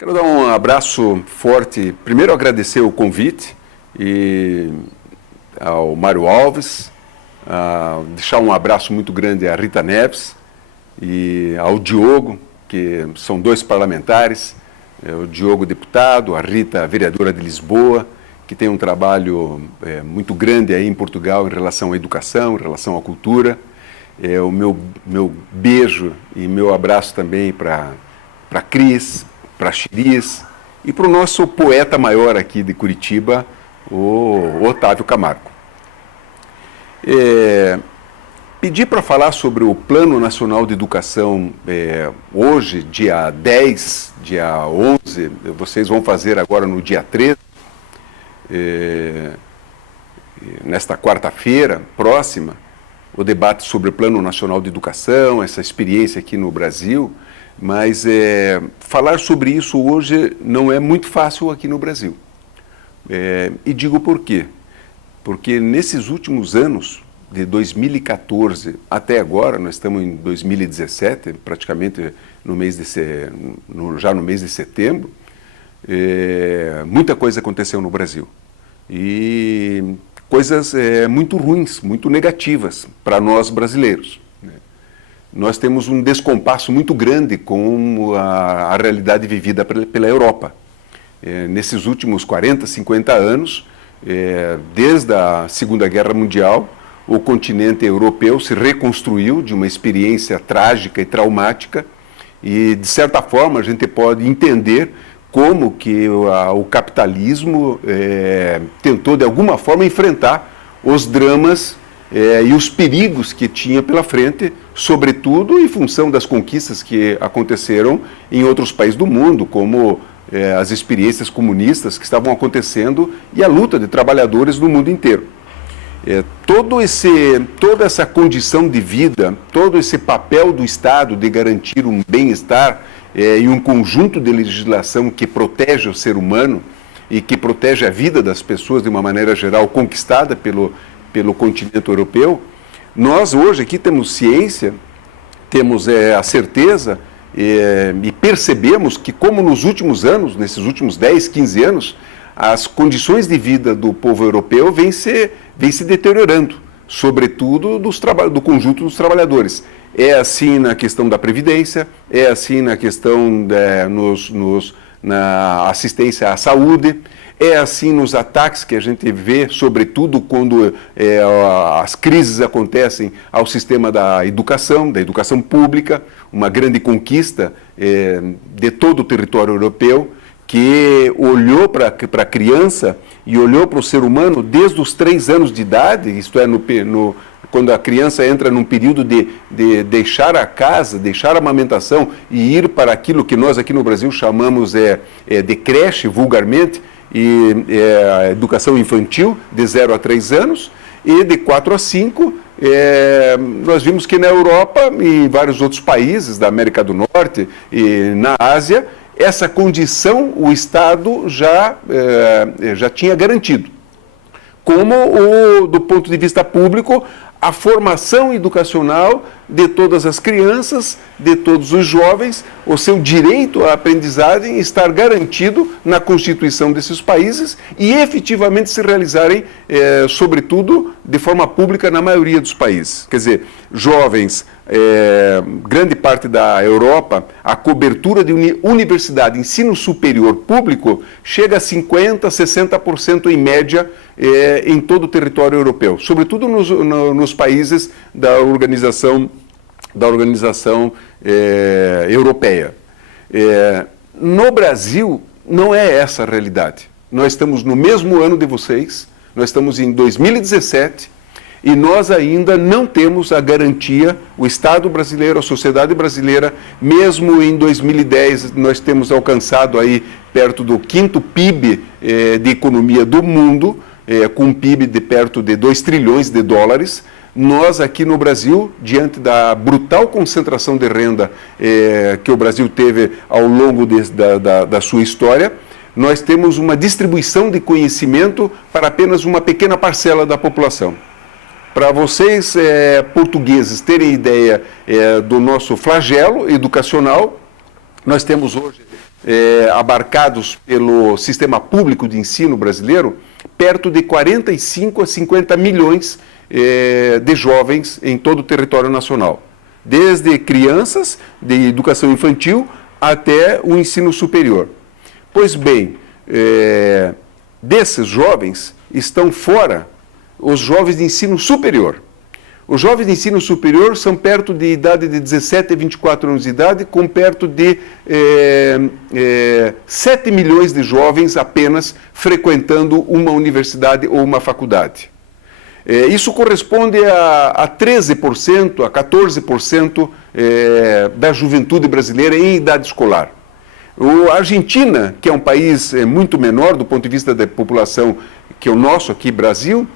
Quero dar um abraço forte, primeiro agradecer o convite e ao Mário Alves, deixar um abraço muito grande à Rita Neves e ao Diogo, que são dois parlamentares, o Diogo deputado, a Rita vereadora de Lisboa, que tem um trabalho muito grande aí em Portugal em relação à educação, em relação à cultura. O meu beijo e meu abraço também para a Cris, para a Chiris e para o nosso poeta maior aqui de Curitiba, o Otávio Camargo. Pedi para falar sobre o Plano Nacional de Educação hoje, dia 10, dia 11, vocês vão fazer agora no dia 13, nesta quarta-feira próxima, o debate sobre o Plano Nacional de Educação, essa experiência aqui no Brasil, mas falar sobre isso hoje não é muito fácil aqui no Brasil. E digo por quê? Porque nesses últimos anos, de 2014 até agora, nós estamos em 2017, praticamente já no mês de setembro, muita coisa aconteceu no Brasil. E coisas muito ruins, muito negativas para nós brasileiros. Nós temos um descompasso muito grande com a realidade vivida pela Europa. Nesses últimos 40, 50 anos, desde a Segunda Guerra Mundial, o continente europeu se reconstruiu de uma experiência trágica e traumática e, de certa forma, a gente pode entender como que o capitalismo tentou, de alguma forma, enfrentar os dramas e os perigos que tinha pela frente, sobretudo em função das conquistas que aconteceram em outros países do mundo, como as experiências comunistas que estavam acontecendo e a luta de trabalhadores no mundo inteiro. Toda essa condição de vida, todo esse papel do Estado de garantir um bem-estar e um conjunto de legislação que protege o ser humano e que protege a vida das pessoas de uma maneira geral conquistada pelo continente europeu, nós hoje aqui temos ciência, temos a certeza e percebemos que, como nos últimos anos, nesses últimos 10, 15 anos, as condições de vida do povo europeu vêm se deteriorando, sobretudo do conjunto dos trabalhadores. É assim na questão da Previdência, é assim na questão na assistência à saúde, é assim nos ataques que a gente vê, sobretudo quando as crises acontecem ao sistema da educação pública, uma grande conquista de todo o território europeu, que olhou para a criança e olhou para o ser humano desde os 3 anos de idade, isto é, quando a criança entra num período de deixar a casa, deixar a amamentação e ir para aquilo que nós aqui no Brasil chamamos de creche, vulgarmente, e a educação infantil, de 0 a 3 anos, e de 4 a 5, nós vimos que na Europa e em vários outros países da América do Norte e na Ásia, essa condição o Estado já tinha garantido. Como, do ponto de vista público, a formação educacional de todas as crianças, de todos os jovens, o seu direito à aprendizagem estar garantido na Constituição desses países e efetivamente se realizarem, sobretudo, de forma pública na maioria dos países. Quer dizer, jovens, grande parte da Europa, a cobertura de universidade, ensino superior público, chega a 50%, 60% em média em todo o território europeu, sobretudo nos países da organização europeia. No Brasil, não é essa a realidade. Nós estamos no mesmo ano de vocês, nós estamos em 2017, e nós ainda não temos a garantia, o Estado brasileiro, a sociedade brasileira, mesmo em 2010 nós temos alcançado aí perto do 5º PIB de economia do mundo, com um PIB de perto de 2 trilhões de dólares, nós aqui no Brasil, diante da brutal concentração de renda que o Brasil teve ao longo da sua história, nós temos uma distribuição de conhecimento para apenas uma pequena parcela da população. Para vocês, portugueses, terem ideia do nosso flagelo educacional, nós temos hoje abarcados pelo sistema público de ensino brasileiro, perto de 45 a 50 milhões de jovens em todo o território nacional. Desde crianças de educação infantil até o ensino superior. Pois bem, desses jovens estão fora os jovens de ensino superior. Os jovens de ensino superior são perto de idade de 17 a 24 anos de idade, com perto de 7 milhões de jovens apenas frequentando uma universidade ou uma faculdade. Isso corresponde a 13%, a 14% da juventude brasileira em idade escolar. A Argentina, que é um país muito menor do ponto de vista da população que é o nosso aqui, Brasil,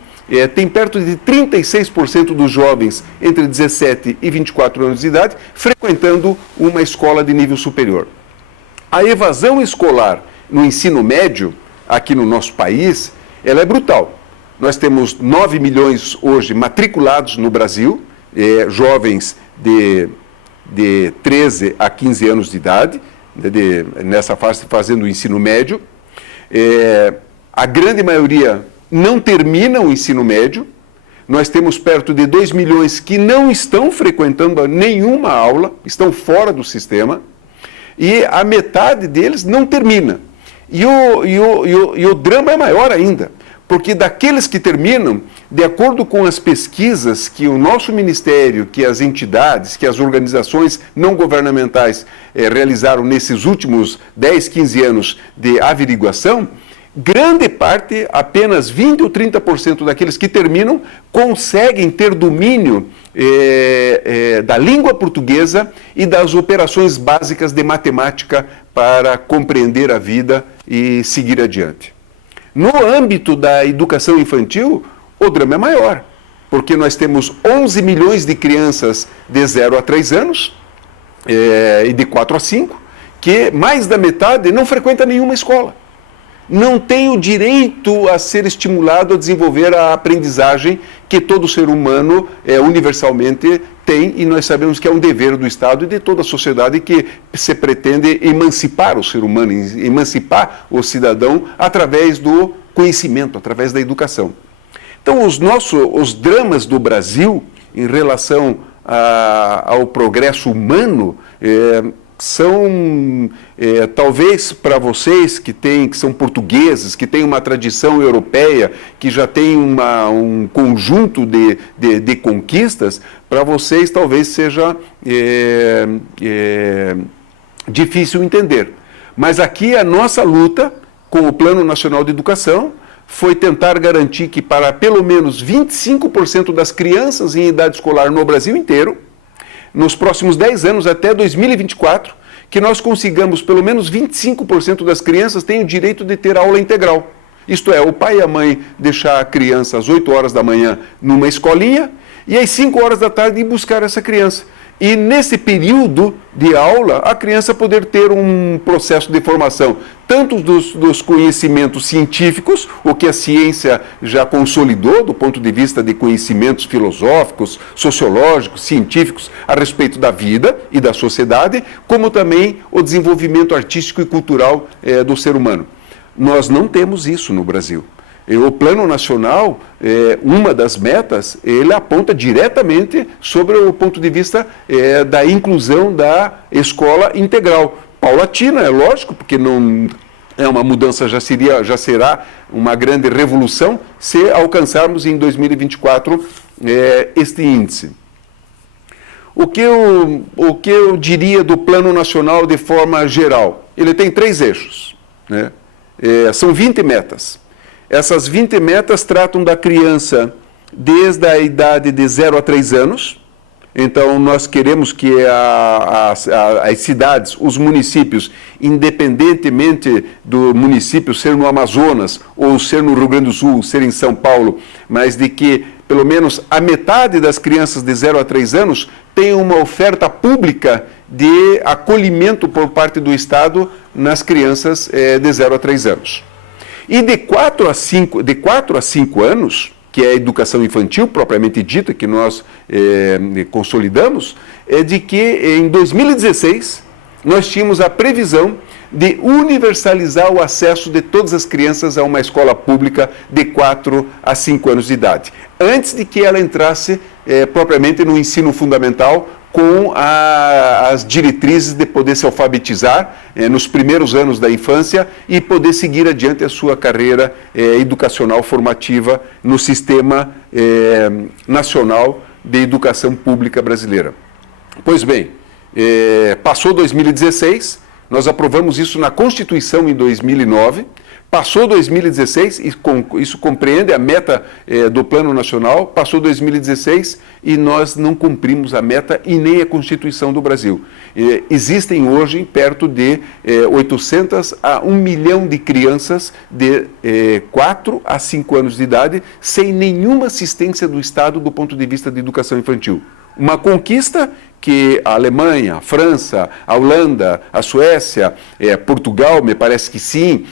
tem perto de 36% dos jovens entre 17 e 24 anos de idade frequentando uma escola de nível superior. A evasão escolar no ensino médio, aqui no nosso país, ela é brutal. Nós temos 9 milhões hoje matriculados no Brasil, jovens de 13 a 15 anos de idade, nessa fase fazendo o ensino médio. A grande maioria não termina o ensino médio. Nós temos perto de 2 milhões que não estão frequentando nenhuma aula, estão fora do sistema, e a metade deles não termina. E o drama é maior ainda, porque daqueles que terminam, de acordo com as pesquisas que o nosso ministério, que as entidades, que as organizações não governamentais realizaram nesses últimos 10, 15 anos de averiguação, grande parte, apenas 20 ou 30% daqueles que terminam, conseguem ter domínio da língua portuguesa e das operações básicas de matemática para compreender a vida e seguir adiante. No âmbito da educação infantil, o drama é maior, porque nós temos 11 milhões de crianças de 0 a 3 anos e de 4 a 5, que mais da metade não frequenta nenhuma escola. Não tem o direito a ser estimulado a desenvolver a aprendizagem que todo ser humano universalmente tem, e nós sabemos que é um dever do Estado e de toda a sociedade que se pretende emancipar o ser humano, emancipar o cidadão através do conhecimento, através da educação. Então, os dramas do Brasil em relação ao progresso humano são, talvez para vocês que são portugueses, que têm uma tradição europeia, que já tem um conjunto de conquistas, para vocês talvez seja difícil entender. Mas aqui a nossa luta com o Plano Nacional de Educação foi tentar garantir que para pelo menos 25% das crianças em idade escolar no Brasil inteiro, nos próximos 10 anos, até 2024, que nós consigamos pelo menos 25% das crianças tenham o direito de ter aula integral. Isto é, o pai e a mãe deixar a criança às 8 horas da manhã numa escolinha e às 5 horas da tarde ir buscar essa criança. E nesse período de aula, a criança poder ter um processo de formação, tanto dos conhecimentos científicos, o que a ciência já consolidou do ponto de vista de conhecimentos filosóficos, sociológicos, científicos a respeito da vida e da sociedade, como também o desenvolvimento artístico e cultural do ser humano. Nós não temos isso no Brasil. O Plano Nacional, uma das metas, ele aponta diretamente sobre o ponto de vista da inclusão da escola integral. Paulatina, é lógico, porque não é uma mudança, já será uma grande revolução se alcançarmos em 2024 este índice. O que eu diria do Plano Nacional de forma geral? Ele tem 3 eixos, né? São 20 metas. Essas 20 metas tratam da criança desde a idade de 0 a 3 anos. Então, nós queremos que as cidades, os municípios, independentemente do município ser no Amazonas, ou ser no Rio Grande do Sul, ser em São Paulo, mas de que pelo menos a metade das crianças de 0 a 3 anos tenham uma oferta pública de acolhimento por parte do Estado nas crianças de 0 a 3 anos. E de 4 a 5 anos, que é a educação infantil propriamente dita, que nós consolidamos, é de que em 2016 nós tínhamos a previsão de universalizar o acesso de todas as crianças a uma escola pública de 4 a 5 anos de idade, antes de que ela entrasse propriamente no ensino fundamental, com as diretrizes de poder se alfabetizar nos primeiros anos da infância e poder seguir adiante a sua carreira educacional formativa no Sistema Nacional de Educação Pública Brasileira. Pois bem, passou 2016, nós aprovamos isso na Constituição em 2009, passou 2016, e isso compreende a meta do Plano Nacional, passou 2016 e nós não cumprimos a meta e nem a Constituição do Brasil. Existem hoje perto de 800 a 1 milhão de crianças de 4 a 5 anos de idade sem nenhuma assistência do Estado do ponto de vista de educação infantil. Uma conquista que a Alemanha, a França, a Holanda, a Suécia, Portugal, me parece que sim,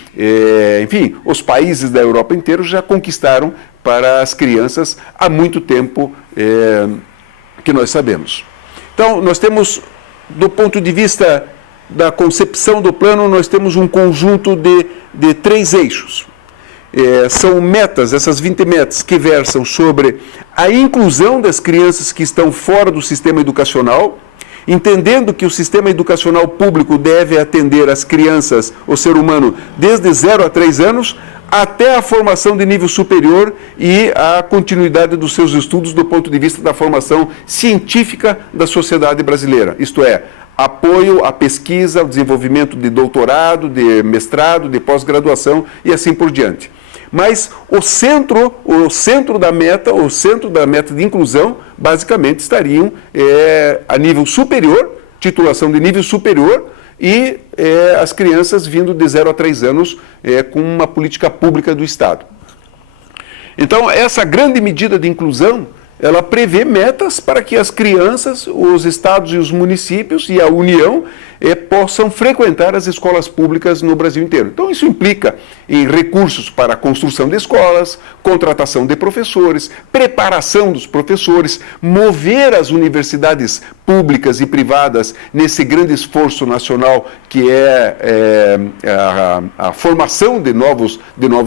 enfim, os países da Europa inteira já conquistaram para as crianças há muito tempo que nós sabemos. Então, nós temos, do ponto de vista da concepção do plano, nós temos um conjunto de 3 eixos. São metas, essas 20 metas que versam sobre a inclusão das crianças que estão fora do sistema educacional, entendendo que o sistema educacional público deve atender as crianças, o ser humano, desde 0 a 3 anos, até a formação de nível superior e a continuidade dos seus estudos do ponto de vista da formação científica da sociedade brasileira, isto é, apoio à pesquisa, ao desenvolvimento de doutorado, de mestrado, de pós-graduação e assim por diante. Mas o centro da meta de inclusão, basicamente estariam a nível superior, titulação de nível superior, e as crianças vindo de 0 a 3 anos com uma política pública do Estado. Então, essa grande medida de inclusão, ela prevê metas para que as crianças, os estados e os municípios e a União possam frequentar as escolas públicas no Brasil inteiro. Então, isso implica em recursos para a construção de escolas, contratação de professores, preparação dos professores, mover as universidades públicas e privadas nesse grande esforço nacional que é a formação de novos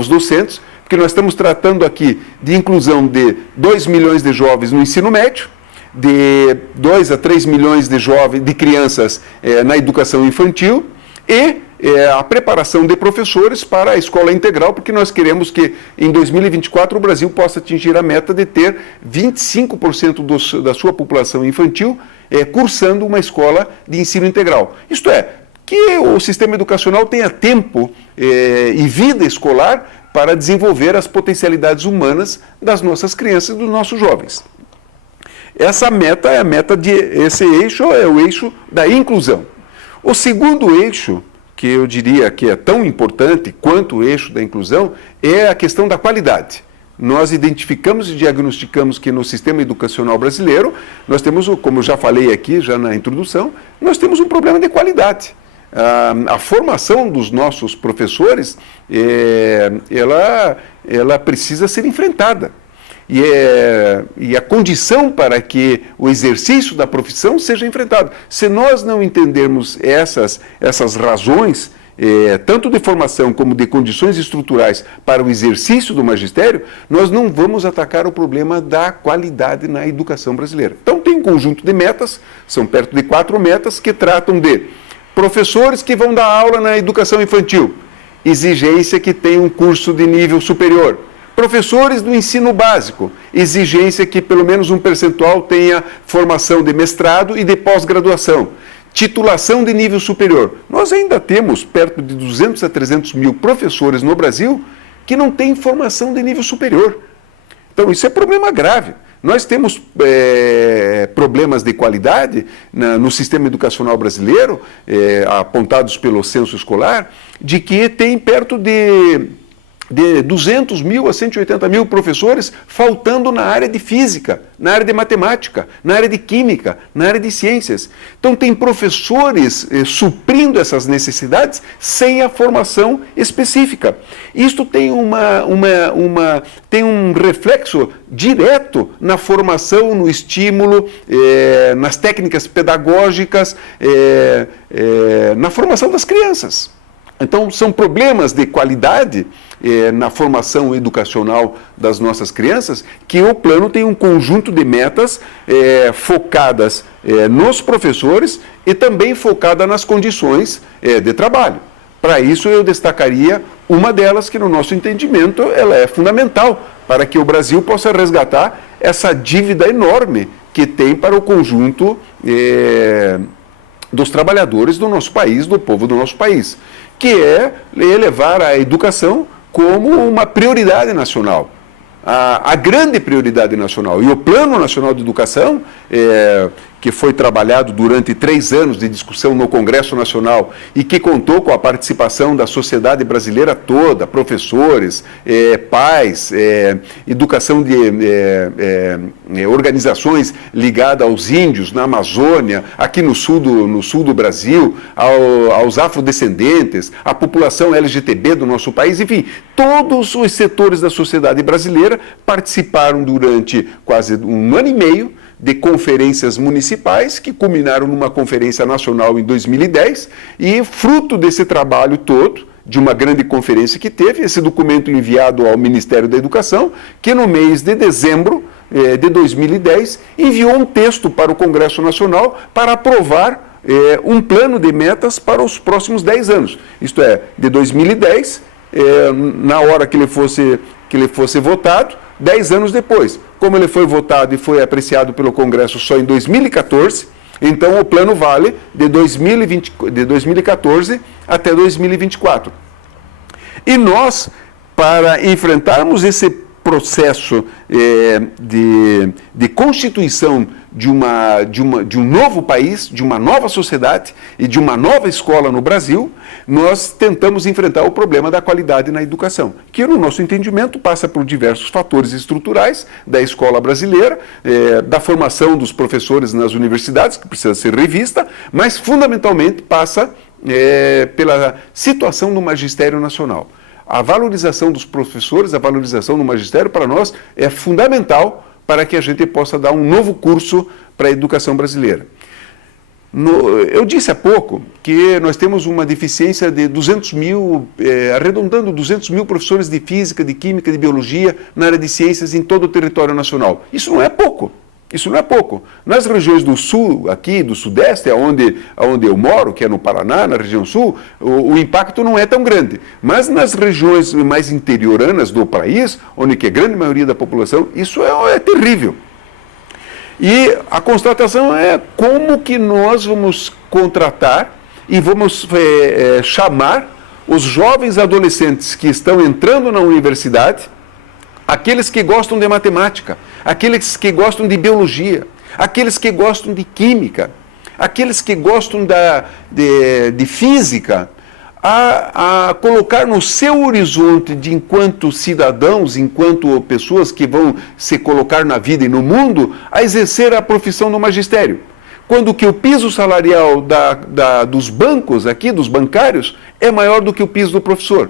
docentes, porque nós estamos tratando aqui de inclusão de 2 milhões de jovens no ensino médio, de 2 a 3 milhões de crianças na educação infantil e a preparação de professores para a escola integral, porque nós queremos que em 2024 o Brasil possa atingir a meta de ter 25% da sua população infantil cursando uma escola de ensino integral. Isto é, que o sistema educacional tenha tempo e vida escolar para desenvolver as potencialidades humanas das nossas crianças e dos nossos jovens. Essa meta esse eixo é o eixo da inclusão. O segundo eixo, que eu diria que é tão importante quanto o eixo da inclusão, é a questão da qualidade. Nós identificamos e diagnosticamos que no sistema educacional brasileiro, nós temos, como eu já falei aqui, já na introdução, nós temos um problema de qualidade. A formação dos nossos professores, ela precisa ser enfrentada. E a condição para que o exercício da profissão seja enfrentado. Se nós não entendermos essas razões, tanto de formação como de condições estruturais para o exercício do magistério, nós não vamos atacar o problema da qualidade na educação brasileira. Então tem um conjunto de metas, são perto de 4 metas, que tratam de professores que vão dar aula na educação infantil, exigência que tenham um curso de nível superior. Professores do ensino básico, exigência que pelo menos um percentual tenha formação de mestrado e de pós-graduação. Titulação de nível superior. Nós ainda temos perto de 200 a 300 mil professores no Brasil que não têm formação de nível superior. Então isso é problema grave. Nós temos problemas de qualidade no sistema educacional brasileiro, apontados pelo censo escolar, de que tem perto de 200 mil a 180 mil professores faltando na área de física, na área de matemática, na área de química, na área de ciências. Então tem professores suprindo essas necessidades sem a formação específica. Isto tem tem um reflexo direto na formação, no estímulo, nas técnicas pedagógicas, na formação das crianças. Então, são problemas de qualidade na formação educacional das nossas crianças, que o plano tem um conjunto de metas focadas nos professores e também focada nas condições de trabalho. Para isso, eu destacaria uma delas que, no nosso entendimento, ela é fundamental para que o Brasil possa resgatar essa dívida enorme que tem para o conjunto dos trabalhadores do nosso país, do povo do nosso país, que é elevar a educação como uma prioridade nacional, a grande prioridade nacional. E o Plano Nacional de Educação, que foi trabalhado durante 3 anos de discussão no Congresso Nacional e que contou com a participação da sociedade brasileira toda, professores, pais, educação de organizações ligadas aos índios na Amazônia, aqui no sul do Brasil, aos afrodescendentes, à população LGTB do nosso país, enfim, todos os setores da sociedade brasileira participaram durante quase 1 ano e meio de conferências municipais, que culminaram numa conferência nacional em 2010, e fruto desse trabalho todo, de uma grande conferência que teve, esse documento enviado ao Ministério da Educação, que no mês de dezembro de 2010, enviou um texto para o Congresso Nacional para aprovar um plano de metas para os próximos 10 anos. Isto é, de 2010, na hora que ele fosse votado, 10 anos depois. Como ele foi votado e foi apreciado pelo Congresso só em 2014, então o plano vale de 2014 até 2024. E nós, para enfrentarmos esse processo de constituição de um novo país, de uma nova sociedade e de uma nova escola no Brasil, nós tentamos enfrentar o problema da qualidade na educação, que no nosso entendimento passa por diversos fatores estruturais da escola brasileira, da formação dos professores nas universidades, que precisa ser revista, mas fundamentalmente passa pela situação do magistério nacional. A valorização dos professores, a valorização do magistério, para nós, é fundamental para que a gente possa dar um novo curso para a educação brasileira. Eu disse há pouco que nós temos uma deficiência de 200 mil, arredondando 200 mil professores de física, de química, de biologia, na área de ciências em todo o território nacional. Isso não é pouco. Isso não é pouco. Nas regiões do sul, aqui do sudeste, onde eu moro, que é no Paraná, na região sul, o impacto não é tão grande. Mas nas regiões mais interioranas do país, onde que a grande maioria da população, isso é terrível. E a constatação é como que nós vamos contratar e vamos chamar os jovens adolescentes que estão entrando na universidade, aqueles que gostam de matemática, aqueles que gostam de biologia, aqueles que gostam de química, aqueles que gostam de física, a colocar no seu horizonte de enquanto cidadãos, enquanto pessoas que vão se colocar na vida e no mundo, a exercer a profissão do magistério. Quando que o piso salarial dos bancos aqui, dos bancários, é maior do que o piso do professor.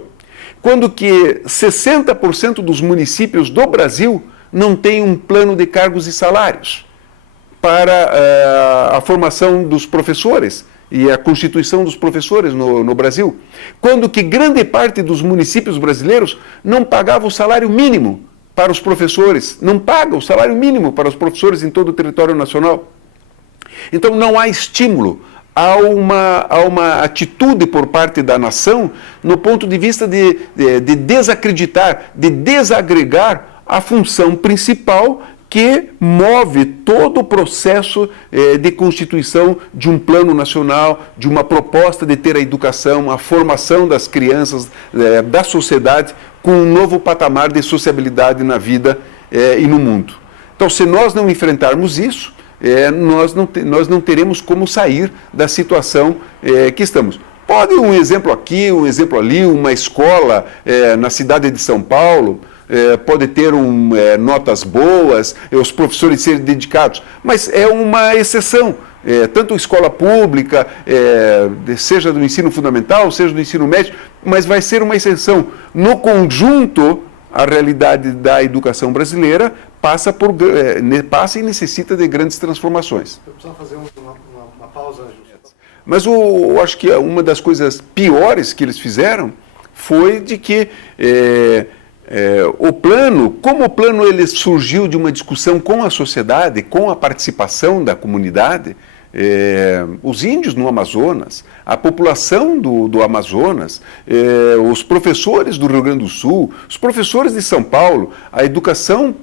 Quando que 60% dos municípios do Brasil não têm um plano de cargos e salários para a formação dos professores e a constituição dos professores no Brasil. Quando que grande parte dos municípios brasileiros não pagava o salário mínimo para os professores, não paga o salário mínimo para os professores em todo o território nacional. Então não há estímulo a uma atitude por parte da nação no ponto de vista de desacreditar, de desagregar a função principal que move todo o processo de constituição de um plano nacional, de uma proposta de ter a educação, a formação das crianças, da sociedade, com um novo patamar de sociabilidade na vida e no mundo. Então, se nós não enfrentarmos isso, nós não teremos como sair da situação que estamos. Pode um exemplo aqui, um exemplo ali, uma escola na cidade de São Paulo, pode ter notas boas, os professores serem dedicados, mas é uma exceção. Tanto escola pública, seja do ensino fundamental, seja do ensino médio, mas vai ser uma exceção. No conjunto, a realidade da educação brasileira passa e necessita de grandes transformações. Eu preciso fazer uma pausa, Gilson. Mas eu acho que uma das coisas piores que eles fizeram foi de que o plano, como o plano ele surgiu de uma discussão com a sociedade, com a participação da comunidade, os índios no Amazonas, a população do Amazonas, os professores do Rio Grande do Sul, os professores de São Paulo, a educação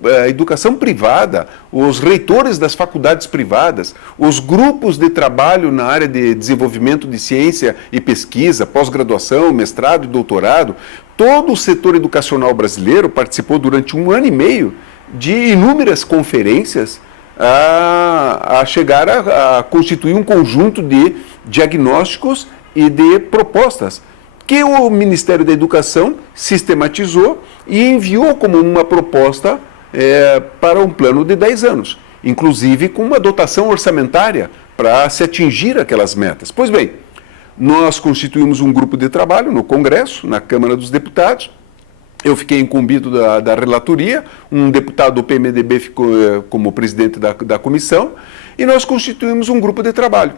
privada, os reitores das faculdades privadas, os grupos de trabalho na área de desenvolvimento de ciência e pesquisa, pós-graduação, mestrado e doutorado, todo o setor educacional brasileiro participou durante 1 ano e meio de inúmeras conferências a chegar a constituir um conjunto de diagnósticos e de propostas que o Ministério da Educação sistematizou e enviou como uma proposta para um plano de 10 anos, inclusive com uma dotação orçamentária para se atingir aquelas metas. Pois bem, nós constituímos um grupo de trabalho no Congresso, na Câmara dos Deputados. Eu fiquei incumbido da relatoria, um deputado do PMDB ficou como presidente da comissão, e nós constituímos um grupo de trabalho.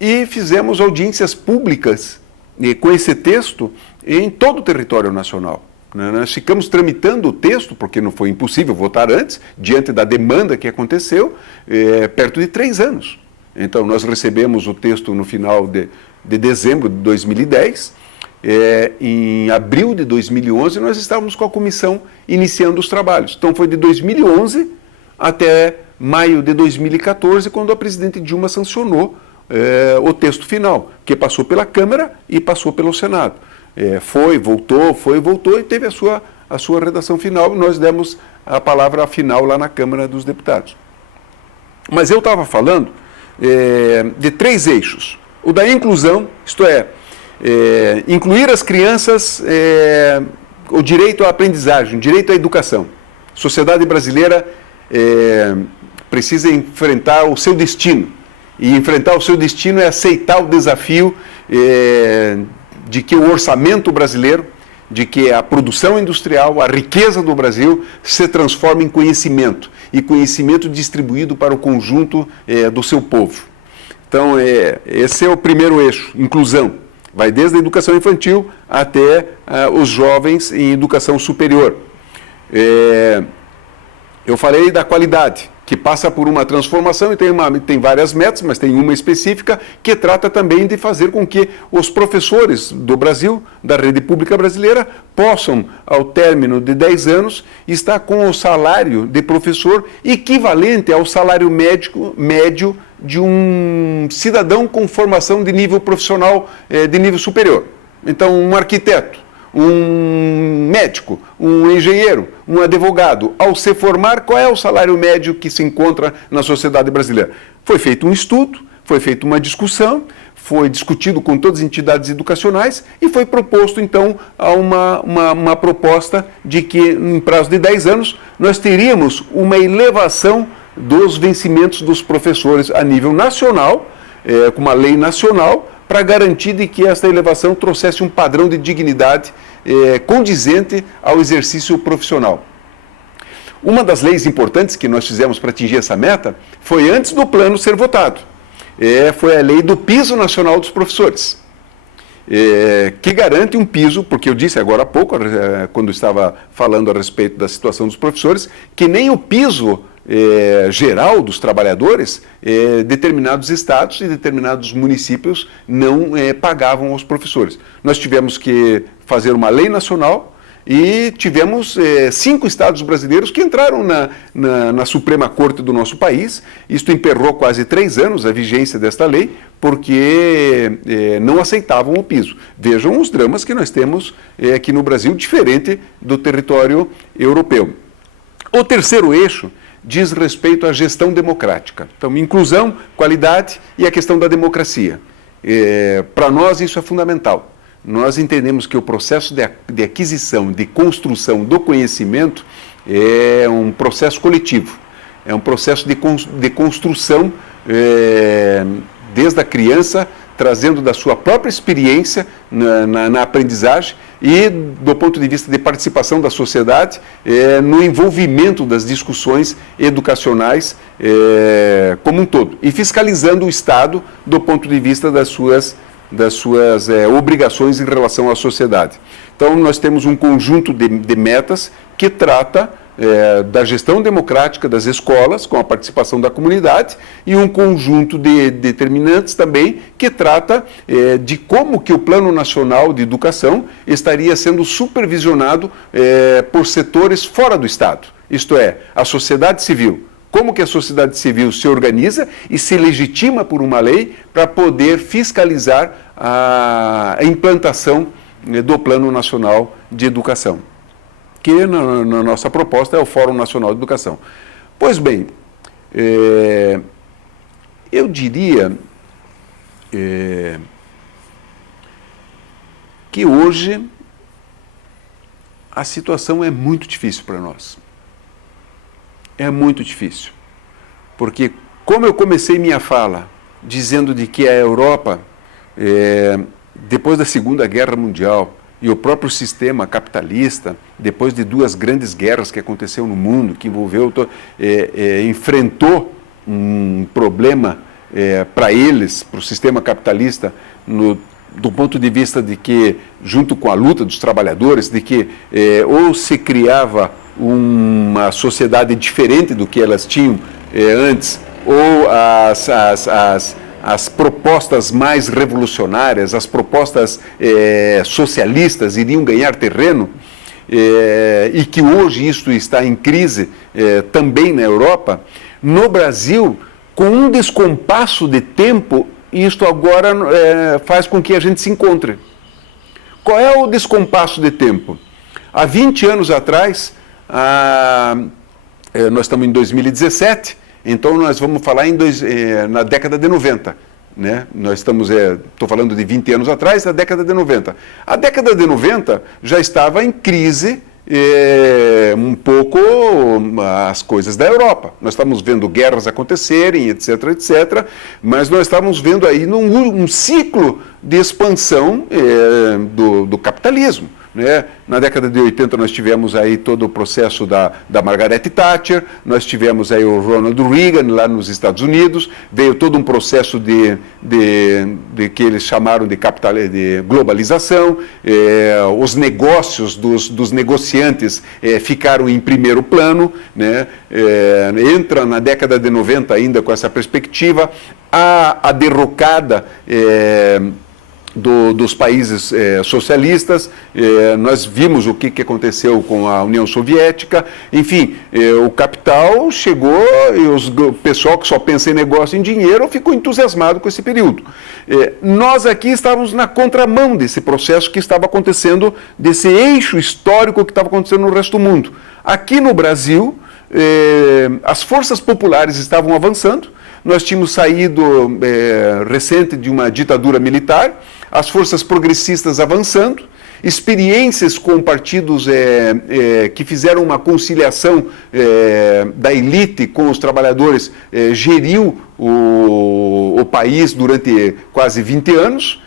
E fizemos audiências públicas com esse texto em todo o território nacional. Nós ficamos tramitando o texto, porque não foi impossível votar antes, diante da demanda que aconteceu, perto de 3 anos. Então, nós recebemos o texto no final de dezembro de 2010, em abril de 2011, nós estávamos com a comissão iniciando os trabalhos. Então, foi de 2011 até maio de 2014, quando a presidente Dilma sancionou o texto final, que passou pela Câmara e passou pelo Senado. Foi, voltou e teve a sua redação final, e nós demos a palavra final lá na Câmara dos Deputados. Mas eu estava falando de 3 eixos. O da inclusão, isto é, incluir as crianças, o direito à aprendizagem, o direito à educação. A sociedade brasileira precisa enfrentar o seu destino. E enfrentar o seu destino é aceitar o desafio de que o orçamento brasileiro, de que a produção industrial, a riqueza do Brasil se transforme em conhecimento, e conhecimento distribuído para o conjunto do seu povo. Então, esse é o primeiro eixo, inclusão. Vai desde a educação infantil até os jovens em educação superior. Eu falei da qualidade, que passa por uma transformação, e tem várias metas, mas tem uma específica que trata também de fazer com que os professores do Brasil, da rede pública brasileira, possam, ao término de 10 anos, estar com o salário de professor equivalente ao salário médio de um cidadão com formação de nível profissional de nível superior. Então, um arquiteto, um médico, um engenheiro, um advogado, ao se formar, qual é o salário médio que se encontra na sociedade brasileira? Foi feito um estudo, foi feita uma discussão, foi discutido com todas as entidades educacionais e foi proposto, então, a uma proposta de que, em prazo de 10 anos, nós teríamos uma elevação dos vencimentos dos professores a nível nacional, com uma lei nacional, para garantir de que esta elevação trouxesse um padrão de dignidade condizente ao exercício profissional. Uma das leis importantes que nós fizemos para atingir essa meta foi antes do plano ser votado. Foi a lei do piso nacional dos professores, que garante um piso, porque eu disse agora há pouco, quando estava falando a respeito da situação dos professores, que nem o piso geral dos trabalhadores, determinados estados e determinados municípios não pagavam aos professores. Nós tivemos que fazer uma lei nacional e tivemos 5 estados brasileiros que entraram na Suprema Corte do nosso país. Isto emperrou quase 3 anos a vigência desta lei, porque não aceitavam o piso. Vejam os dramas que nós temos aqui no Brasil, diferente do território europeu. O terceiro eixo diz respeito à gestão democrática. Então, inclusão, qualidade e a questão da democracia. Para nós isso é fundamental. Nós entendemos que o processo de aquisição, de construção do conhecimento é um processo coletivo. É um processo de construção desde a criança, trazendo da sua própria experiência na aprendizagem e do ponto de vista de participação da sociedade no envolvimento das discussões educacionais como um todo, e fiscalizando o Estado do ponto de vista das suas obrigações em relação à sociedade. Então, nós temos um conjunto de metas que trata da gestão democrática das escolas, com a participação da comunidade, e um conjunto de determinantes também que trata de como que o Plano Nacional de Educação estaria sendo supervisionado por setores fora do Estado, isto é, a sociedade civil. Como que a sociedade civil se organiza e se legitima por uma lei para poder fiscalizar a implantação do Plano Nacional de Educação, que na nossa proposta é o Fórum Nacional de Educação. Pois bem, eu diria que hoje a situação é muito difícil para nós. É muito difícil, porque como eu comecei minha fala dizendo de que a Europa, depois da Segunda Guerra Mundial, e o próprio sistema capitalista, depois de duas grandes guerras que aconteceram no mundo, que envolveu, enfrentou um problema para eles, para o sistema capitalista, do ponto de vista de que, junto com a luta dos trabalhadores, de que ou se criava uma sociedade diferente do que elas tinham antes, ou as propostas mais revolucionárias, as propostas socialistas iriam ganhar terreno, e que hoje isso está em crise também na Europa. No Brasil, com um descompasso de tempo, isto agora faz com que a gente se encontre. Qual é o descompasso de tempo? Há 20 anos atrás, nós estamos em 2017, então nós vamos falar na década de 90. Né? Nós estamos, estou falando de 20 anos atrás, da década de 90. A década de 90 já estava em crise um pouco as coisas da Europa. Nós estávamos vendo guerras acontecerem, etc., etc., mas nós estávamos vendo aí um ciclo de expansão do capitalismo. Né? Na década de 80 nós tivemos aí todo o processo da Margaret Thatcher, nós tivemos aí o Ronald Reagan lá nos Estados Unidos, veio todo um processo de que eles chamaram de globalização, os negócios dos negociantes ficaram em primeiro plano, né? Entra na década de 90 ainda com essa perspectiva, a derrocada dos países socialistas, nós vimos o que aconteceu com a União Soviética, enfim, o capital chegou e o pessoal que só pensa em negócio e em dinheiro ficou entusiasmado com esse período. Nós aqui estávamos na contramão desse processo que estava acontecendo, desse eixo histórico que estava acontecendo no resto do mundo. Aqui no Brasil, as forças populares estavam avançando, nós tínhamos saído recente de uma ditadura militar, as forças progressistas avançando, experiências com partidos que fizeram uma conciliação da elite com os trabalhadores, geriu o país durante quase 20 anos,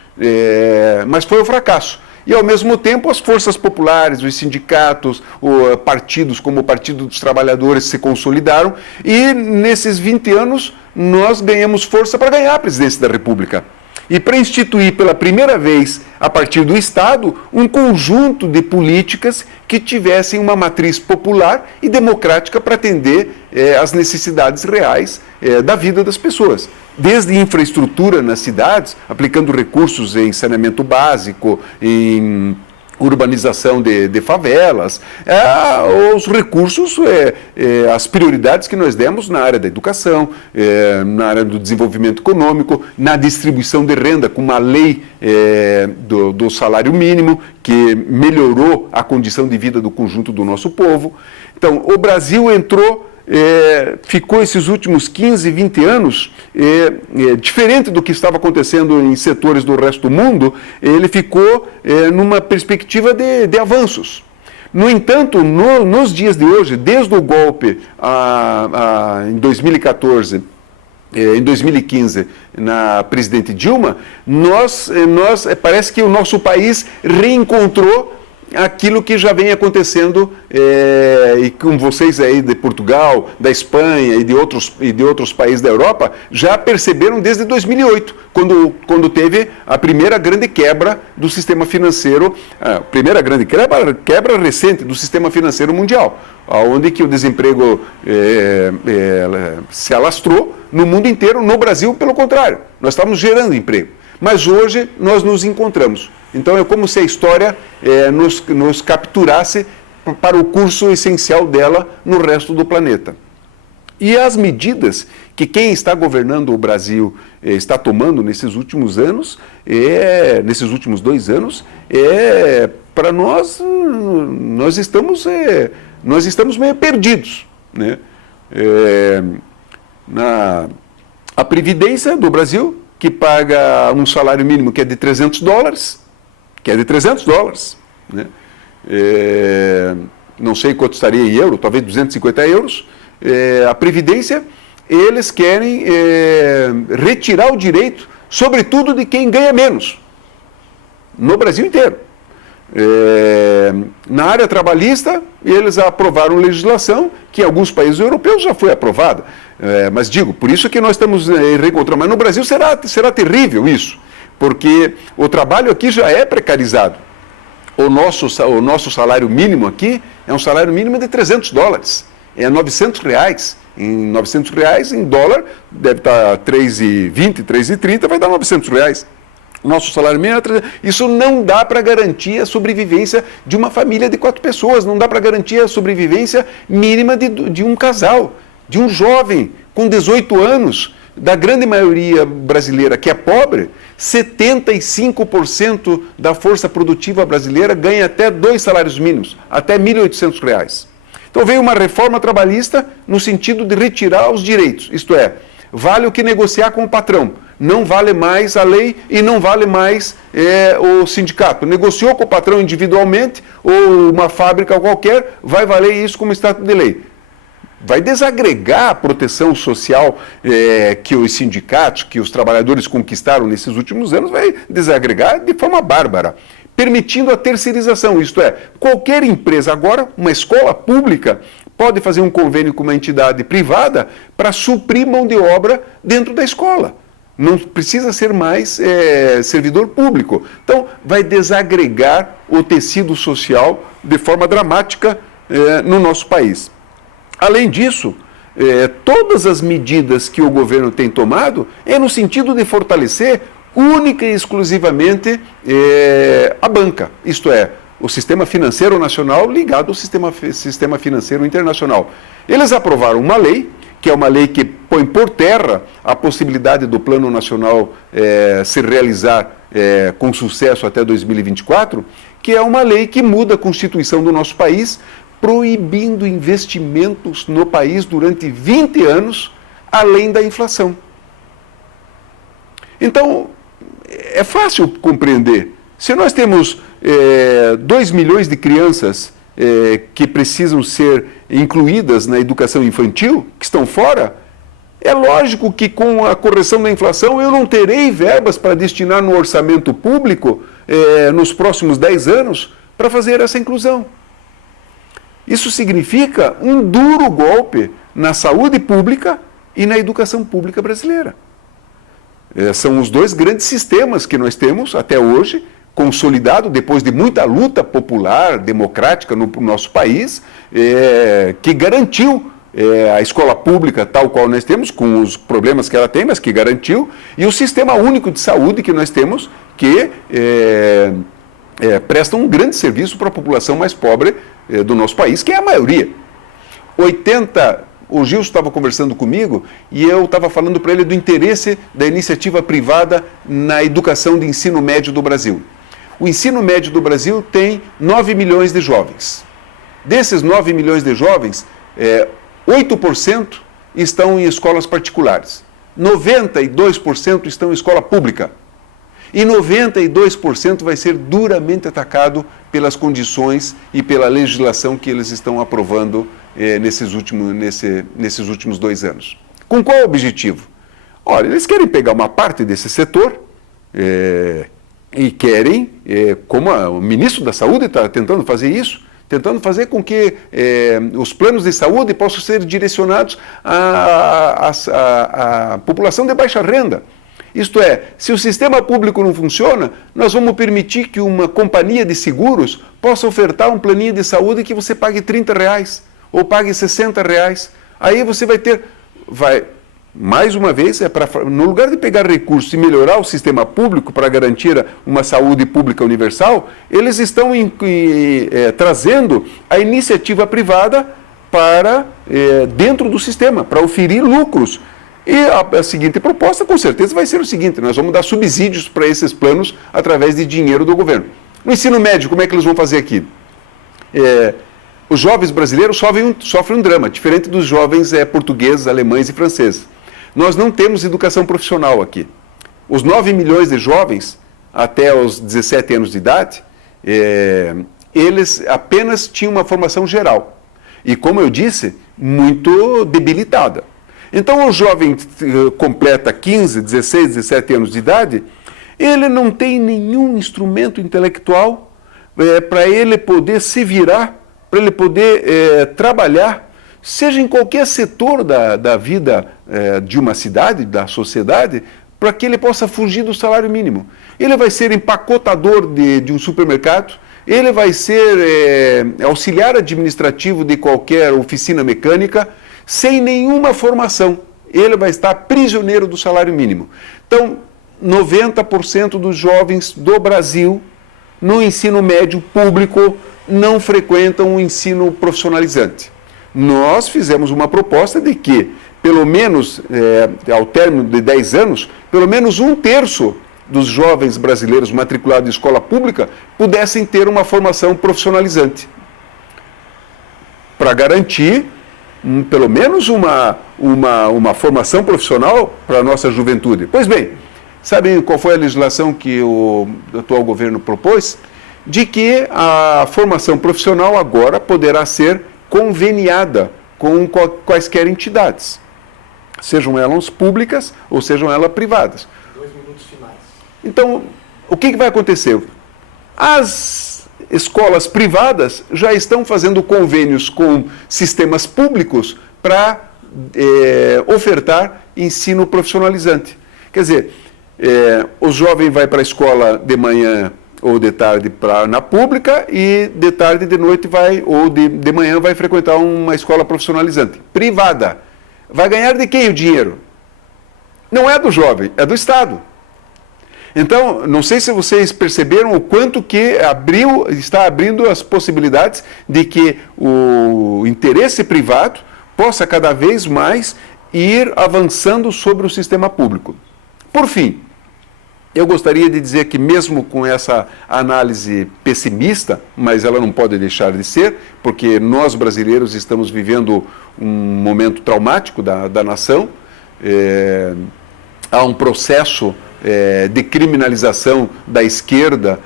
mas foi um fracasso. E, ao mesmo tempo, as forças populares, os sindicatos, partidos como o Partido dos Trabalhadores se consolidaram e, nesses 20 anos, nós ganhamos força para ganhar a presidência da República. E para instituir pela primeira vez, a partir do Estado, um conjunto de políticas que tivessem uma matriz popular e democrática para atender às necessidades reais da vida das pessoas. Desde infraestrutura nas cidades, aplicando recursos em saneamento básico, em urbanização de favelas, os recursos, as prioridades que nós demos na área da educação, na área do desenvolvimento econômico, na distribuição de renda, com uma lei do salário mínimo, que melhorou a condição de vida do conjunto do nosso povo. Então, o Brasil entrou, ficou esses últimos 15, 20 anos, diferente do que estava acontecendo em setores do resto do mundo, ele ficou numa perspectiva de avanços. No entanto, nos dias de hoje, desde o golpe em 2014 em 2015, na presidente Dilma, parece que o nosso país reencontrou aquilo que já vem acontecendo, e com vocês aí de Portugal, da Espanha e de outros países da Europa, já perceberam desde 2008, quando teve a primeira grande quebra do sistema financeiro, a primeira grande quebra recente do sistema financeiro mundial, onde que o desemprego se alastrou no mundo inteiro. No Brasil, pelo contrário, nós estávamos gerando emprego. Mas hoje nós nos encontramos. Então é como se a história nos capturasse para o curso essencial dela no resto do planeta. E as medidas que quem está governando o Brasil está tomando nesses últimos anos, nesses últimos 2 anos, para nós estamos meio perdidos, né? A Previdência do Brasil, que paga um salário mínimo que é de $300, né? Não sei quanto estaria em euro, talvez 250 euros. A Previdência, eles querem retirar o direito, sobretudo de quem ganha menos, no Brasil inteiro. Na área trabalhista, eles aprovaram legislação que em alguns países europeus já foi aprovada. Mas digo, por isso que nós estamos reencontrando. Mas no Brasil será terrível isso, porque o trabalho aqui já é precarizado. O nosso salário mínimo aqui é um salário mínimo de $300, é R$900. Em R$900, em dólar, deve estar R$3,20, R$3,30, vai dar R$900. Nosso salário mínimo é 300. Isso não dá para garantir a sobrevivência de uma família de 4 pessoas, não dá para garantir a sobrevivência mínima de um casal, de um jovem com 18 anos, da grande maioria brasileira que é pobre. 75% da força produtiva brasileira ganha até 2 salários mínimos, até R$1.800. Então veio uma reforma trabalhista no sentido de retirar os direitos, isto é, vale o que negociar com o patrão, não vale mais a lei e não vale mais o sindicato. Negociou com o patrão individualmente ou uma fábrica qualquer, vai valer isso como status de lei. Vai desagregar a proteção social que os sindicatos, que os trabalhadores conquistaram nesses últimos anos, vai desagregar de forma bárbara, permitindo a terceirização, isto é, qualquer empresa agora, uma escola pública, pode fazer um convênio com uma entidade privada para suprir mão de obra dentro da escola. Não precisa ser mais servidor público. Então, vai desagregar o tecido social de forma dramática no nosso país. Além disso, todas as medidas que o governo tem tomado é no sentido de fortalecer única e exclusivamente a banca, isto é, o sistema financeiro nacional ligado ao sistema financeiro internacional. Eles aprovaram uma lei, que é uma lei que põe por terra a possibilidade do Plano Nacional se realizar com sucesso até 2024, que é uma lei que muda a Constituição do nosso país, proibindo investimentos no país durante 20 anos, além da inflação. Então, é fácil compreender. Se nós temos 2 milhões de crianças que precisam ser incluídas na educação infantil, que estão fora, é lógico que com a correção da inflação eu não terei verbas para destinar no orçamento público nos próximos 10 anos para fazer essa inclusão. Isso significa um duro golpe na saúde pública e na educação pública brasileira. São os 2 grandes sistemas que nós temos até hoje, consolidado depois de muita luta popular, democrática no nosso país, que garantiu a escola pública tal qual nós temos, com os problemas que ela tem, mas que garantiu, e o sistema único de saúde que nós temos, que presta um grande serviço para a população mais pobre do nosso país, que é a maioria. O Gilson estava conversando comigo e eu estava falando para ele do interesse da iniciativa privada na educação de ensino médio do Brasil. O ensino médio do Brasil tem 9 milhões de jovens. Desses 9 milhões de jovens, 8% estão em escolas particulares. 92% estão em escola pública. E 92% vai ser duramente atacado pelas condições e pela legislação que eles estão aprovando nesses últimos 2 anos. Com qual objetivo? Olha, eles querem pegar uma parte desse setor e querem, como o ministro da Saúde está tentando fazer isso, tentando fazer com que os planos de saúde possam ser direcionados à população de baixa renda. Isto é, se o sistema público não funciona, nós vamos permitir que uma companhia de seguros possa ofertar um planinho de saúde que você pague R$30 ou pague R$60. Aí você vai ter... Mais uma vez, no lugar de pegar recursos e melhorar o sistema público para garantir uma saúde pública universal, eles estão trazendo a iniciativa privada para dentro do sistema, para oferir lucros. E a seguinte proposta, com certeza, vai ser o seguinte: nós vamos dar subsídios para esses planos através de dinheiro do governo. No ensino médio, como é que eles vão fazer aqui? Os jovens brasileiros sofrem um drama, diferente dos jovens portugueses, alemães e franceses. Nós não temos educação profissional aqui. Os 9 milhões de jovens, até os 17 anos de idade, eles apenas tinham uma formação geral. E, como eu disse, muito debilitada. Então, o jovem completa 15, 16, 17 anos de idade, ele não tem nenhum instrumento intelectual para ele poder se virar, para ele poder trabalhar, seja em qualquer setor da vida de uma cidade, da sociedade, para que ele possa fugir do salário mínimo. Ele vai ser empacotador de um supermercado, ele vai ser auxiliar administrativo de qualquer oficina mecânica, sem nenhuma formação. Ele vai estar prisioneiro do salário mínimo. Então, 90% dos jovens do Brasil, no ensino médio público, não frequentam o ensino profissionalizante. Nós fizemos uma proposta de que, pelo menos, ao término de 10 anos, pelo menos 1/3 dos jovens brasileiros matriculados em escola pública pudessem ter uma formação profissionalizante, para garantir pelo menos uma formação profissional para a nossa juventude. Pois bem, sabe qual foi a legislação que o atual governo propôs? De que a formação profissional agora poderá ser conveniada com quaisquer entidades, sejam elas públicas ou sejam elas privadas. 2 minutos finais. Então, o que vai acontecer? As escolas privadas já estão fazendo convênios com sistemas públicos para ofertar ensino profissionalizante. Quer dizer, o jovem vai para a escola de manhã ou de tarde na pública e de tarde e de noite ou de manhã vai frequentar uma escola profissionalizante. Privada. Vai ganhar de quem o dinheiro? Não é do jovem, é do Estado. Então, não sei se vocês perceberam o quanto que está abrindo as possibilidades de que o interesse privado possa cada vez mais ir avançando sobre o sistema público. Por fim, eu gostaria de dizer que mesmo com essa análise pessimista, mas ela não pode deixar de ser, porque nós brasileiros estamos vivendo um momento traumático da nação, há um processo de criminalização da esquerda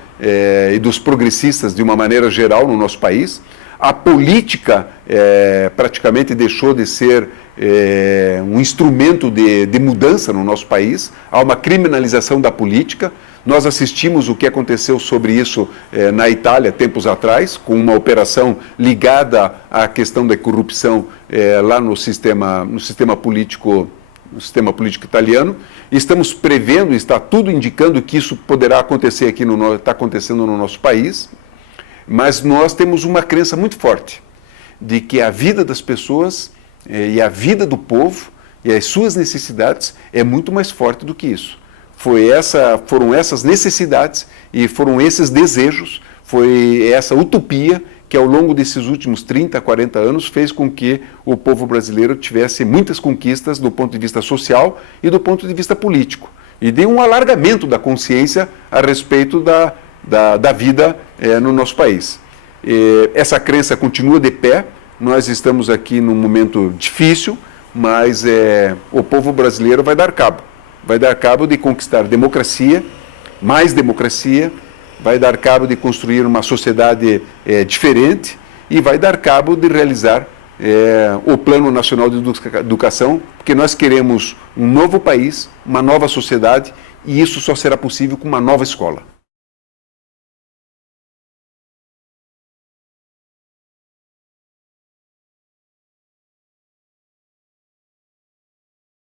e dos progressistas de uma maneira geral no nosso país. A política praticamente deixou de ser um instrumento de mudança no nosso país. Há uma criminalização da política. Nós assistimos o que aconteceu sobre isso na Itália tempos atrás, com uma operação ligada à questão da corrupção lá no sistema político italiano. Estamos prevendo, está tudo indicando que isso poderá acontecer aqui, está acontecendo no nosso país, mas nós temos uma crença muito forte de que a vida das pessoas e a vida do povo e as suas necessidades é muito mais forte do que isso. Foram essas necessidades e foram esses desejos, foi essa utopia que ao longo desses últimos 30, 40 anos fez com que o povo brasileiro tivesse muitas conquistas do ponto de vista social e do ponto de vista político. E deu um alargamento da consciência a respeito da vida no nosso país. Essa crença continua de pé, nós estamos aqui num momento difícil, mas o povo brasileiro vai dar cabo de conquistar democracia, mais democracia, vai dar cabo de construir uma sociedade diferente e vai dar cabo de realizar o Plano Nacional de Educação, porque nós queremos um novo país, uma nova sociedade, e isso só será possível com uma nova escola.